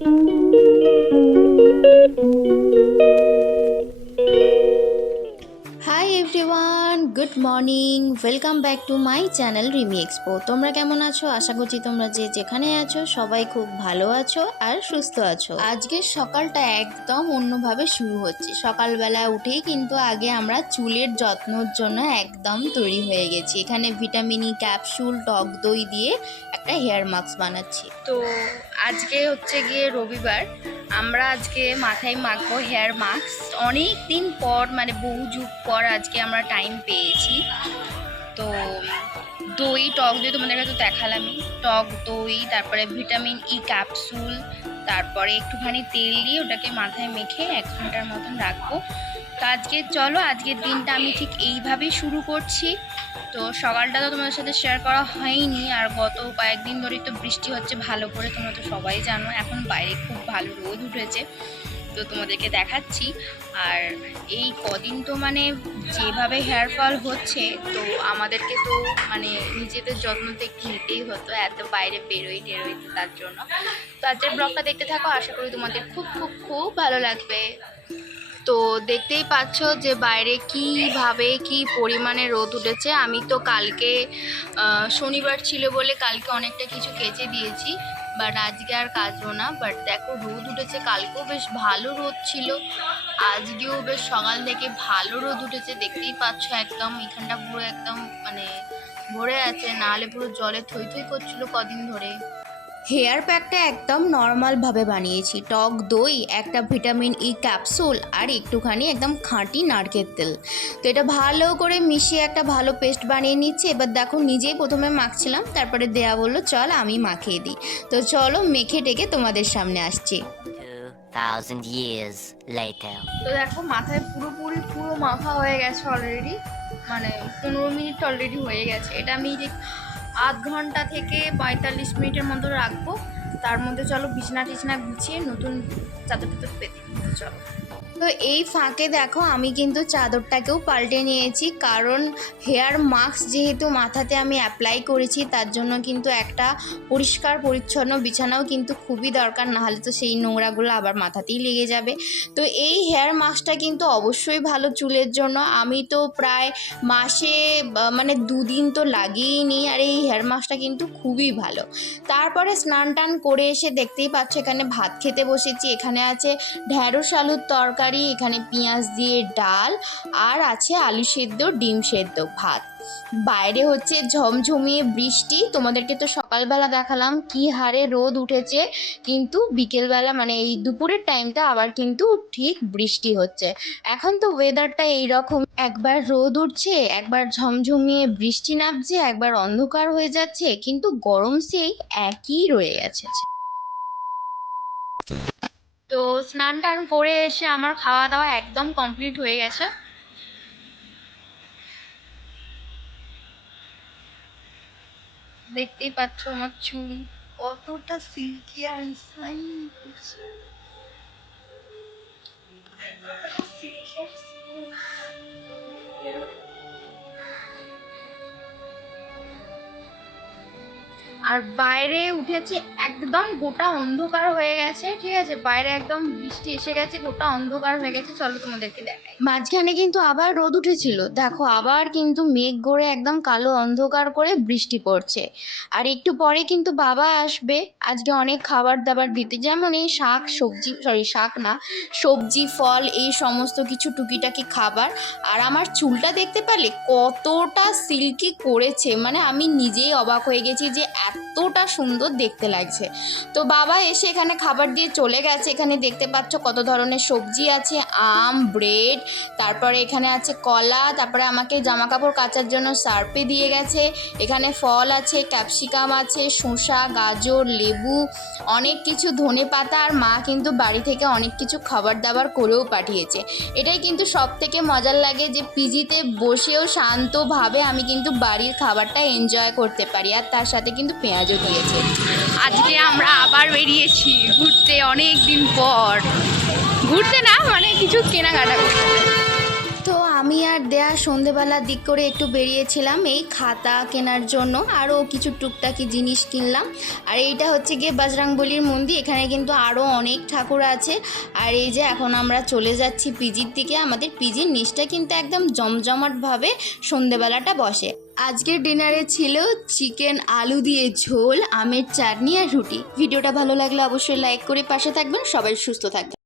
Hi everyone, good morning. Welcome back to my channel Rimi expo. তোমরা কেমন আছো? আশা করছি তোমরা যে যেখানে আছো সবাই খুব ভালো আছো আর সুস্থ আছো। আজকের সকালটা একদম অন্যভাবে শুরু হচ্ছে। সকালবেলা উঠেই কিন্তু আগে আমরা চুলের যত্নর জন্য একদম তৈরি হয়ে গেছি। এখানে ভিটামিন ই ক্যাপসুল, টক দই দিয়ে একটা হেয়ার মাস্ক বানাচ্ছি। তো আজকে হচ্ছে গিয়ে রবিবার, আমরা আজকে মাথায় মাখবো হেয়ার মাস্ক। অনেক দিন পর, মানে বহু যুগ পর আজকে আমরা টাইম পেয়েছি। তো দই, টক দই তোমাদের কাছে দেখালামই, টক দই, তারপরে ভিটামিন ই ক্যাপসুল, তারপরে একটুখানি তেল দিয়ে ওটাকে মাথায় মেখে 1 ঘন্টার মতন রাখবো। তো আজকে চলো, আজকের দিনটা আমি ঠিক এইভাবেই শুরু করছি। তো সকালটা তো তোমাদের সাথে শেয়ার করা হয়নি, আর গত কয়েকদিন ধরেই তো বৃষ্টি হচ্ছে ভালো করে, তোমরা তো সবাই জানো। এখন বাইরে খুব ভালো রোদ উঠেছে, তো তোমাদেরকে দেখাচ্ছি। আর এই কদিন তো মানে যেভাবে হেয়ার ফল হচ্ছে, তো আমাদেরকে তো মানে নিজেদের যত্ন তো একটু নিতেই হতো, এত বাইরে বেরোই টেরোই, তো তার জন্য। তো আজকের ব্লগটা দেখতে থাকো, আশা করি তোমাদের খুব খুব খুব ভালো লাগবে। তো দেখতেই পাচ্ছ যে বাইরে কিভাবে কি পরিমাণে রোদ উঠেছে। আমি তো কালকে শনিবার ছিল বলে কালকে অনেকটা কিছু কেচে দিয়েছি, বাট আজকে আর কাচবো না। বাট দেখো রোদ উঠেছে, কালকেও বেশ ভালো রোদ ছিল, আজকেও বেশ সকাল থেকে ভালো রোদ উঠেছে। দেখতেই পাচ্ছ একদম এখানটা পুরো একদম মানে ভরে আছে, নাহলে পুরো জলে থই থই করছিল কদিন ধরে। হেয়ার প্যাকটা একদম নর্মালভাবে বানিয়েছি। টক দই, একটা ভিটামিন ই ক্যাপসুল আর একটুখানি একদম খাঁটি নারকেল তেল। তো এটা ভালো করে মিশিয়ে একটা ভালো পেস্ট বানিয়ে নিচ্ছি। এবার দেখো নিজেই প্রথমে মাখছিলাম, তারপরে দেয়া বললো চল আমি মাখিয়ে দিই। তো চলো মেখে টেকে তোমাদের সামনে আসছি। 2000 years later. তো দেখো মাথায় পুরো মাখা হয়ে গেছে অলরেডি, মানে 15 মিনিট অলরেডি হয়ে গেছে। এটা আমি ঠিক আধ ঘন্টা থেকে 45 মিনিটের মতো রাখবো। তার মধ্যে চলো বিছনা টিছনা গুছিয়ে নতুন চাদর টাদর পেতে নিতে চলো। তো এই ফাঁকে দেখো আমি কিন্তু চাদরটাকেও পাল্টে নিয়েছি, কারণ হেয়ার মাস্ক যেহেতু মাথাতে আমি অ্যাপ্লাই করেছি, তার জন্য কিন্তু একটা পরিষ্কার পরিচ্ছন্ন বিছানাও কিন্তু খুবই দরকার, নাহলে তো সেই নোংরাগুলো আবার মাথাতেই লেগে যাবে। তো এই হেয়ার মাস্কটা কিন্তু অবশ্যই ভালো চুলের জন্য। আমি তো প্রায় মাসে মানে 2 দিন তো লাগিয়েই নিই, আর এই হেয়ার মাস্কটা কিন্তু খুবই ভালো। তারপরে স্নান টান করে এসে দেখতেই পাচ্ছ এখানে ভাত খেতে বসেছি। এখানে আছে ঢ্যাঁড়স আলুর তরকারি, এখানে পেঁয়াজ দিয়ে ডাল, আর আছে আলু সেদ্ধ, ডিম সেদ্ধ, ভাত। বাইরে হচ্ছে ঝমঝমিয়ে বৃষ্টি। তোমাদেরকে তো সকালবেলা দেখালাম কি হারে রোদ উঠেছে, কিন্তু বিকেলবেলা মানে এই দুপুরের টাইমটা আবার কিন্তু ঠিক বৃষ্টি হচ্ছে। এখন তো ওয়েদারটা এইরকম, একবার রোদ উঠছে, একবার ঝমঝমিয়ে বৃষ্টি নামছে, একবার অন্ধকার হয়ে যাচ্ছে, কিন্তু গরম সেই একই রয়ে গেছে। তো স্নান টান করে এসে আমার খাওয়া দাওয়া একদম কমপ্লিট হয়ে গেছে। দেখতেই পাচ্ছ আমার চুল কতটা সিল্কি আর শাইন। আর বাইরে উঠেছে একদম গোটা অন্ধকার হয়ে গেছে, ঠিক আছে, বাইরে একদম বৃষ্টি এসে গেছে, গোটা অন্ধকার হয়ে গেছে। চলো তোমাদেরকে দেখাই। মাঝখানে কিন্তু আবার রোদ উঠেছিল, দেখো আবার কিন্তু মেঘ করে একদম কালো অন্ধকার করে বৃষ্টি পড়ছে। আর একটু পরে কিন্তু বাবা আসবে আজকে অনেক খাবার দাবার দিতে, যেমন এই শাক সবজি, শাক না, সবজি ফল, এই সমস্ত কিছু টুকিটাকি খাবার। আর আমার চুলটা দেখতে পারলে কতটা সিল্কি করেছে, মানে আমি নিজেই অবাক হয়ে গেছি যে এতটা সুন্দর দেখতে লাগছে। তো বাবা এসে এখানে খাবার দিয়ে চলে গেছে। এখানে দেখতে পাচ্ছ কত ধরনের সবজি আছে, আম, ব্রেড, তারপরে এখানে আছে কলা, তারপরে আমাকে জামা কাপড় কাচার জন্য সার্ফে দিয়ে গেছে। এখানে ফল আছে, ক্যাপসিকাম আছে, শসা, গাজর, লেবু, অনেক কিছু, ধনে পাতা। আর মা কিন্তু বাড়ি থেকে অনেক কিছু খাবার দাবার করেও পাঠিয়েছে। এটাই কিন্তু সব থেকে মজার লাগে যে পিজিতে বসেও শান্তভাবে আমি কিন্তু বাড়ির খাবারটা এনজয় করতে পারি। আর তার সাথে কিন্তু পেঁয়াজও দিয়েছে। আজকে আমরা আবার বেরিয়েছি ঘুরতে, অনেক দিন পর। ঘুরতে না, মানে কিছু কেনাকাটা করতে। তো আমি আমি আর দেয়া সন্ধেবেলার দিক করে একটু বেরিয়েছিলাম এই খাতা কেনার জন্য, আরও কিছু টুকটাকি জিনিস কিনলাম। আর এইটা হচ্ছে গিয়ে বজরংবলির মন্দির, এখানে কিন্তু আরও অনেক ঠাকুর আছে। আর এই যে এখন আমরা চলে যাচ্ছি পিজির দিকে। আমাদের পিজির নিচটা কিন্তু একদম জমজমাটভাবে সন্ধেবেলাটা বসে। আজকের ডিনারে ছিল চিকেন আলু দিয়ে ঝোল, আমের চাটনি আর রুটি। ভিডিওটা ভালো লাগলে অবশ্যই লাইক করে পাশে থাকবেন। সবাই সুস্থ থাকবেন।